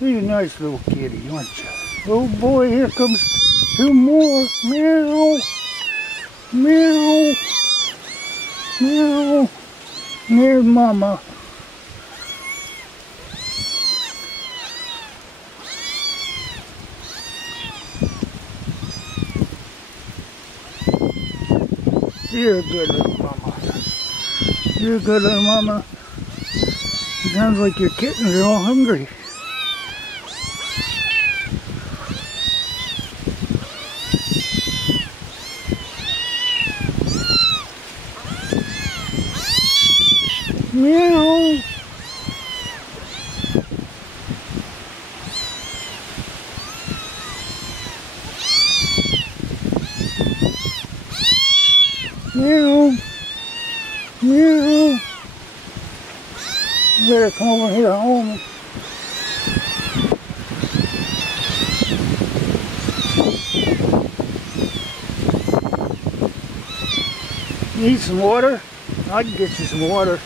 You're a nice little kitty, aren't you? Oh boy, here comes two more. Meow. Meow. Meow. There's Mama. You're a good little mama. You're a good little mama. It sounds like your kittens are all hungry. Meow. Meow. Meow. You better come over here home. Need some water? I can get you some water.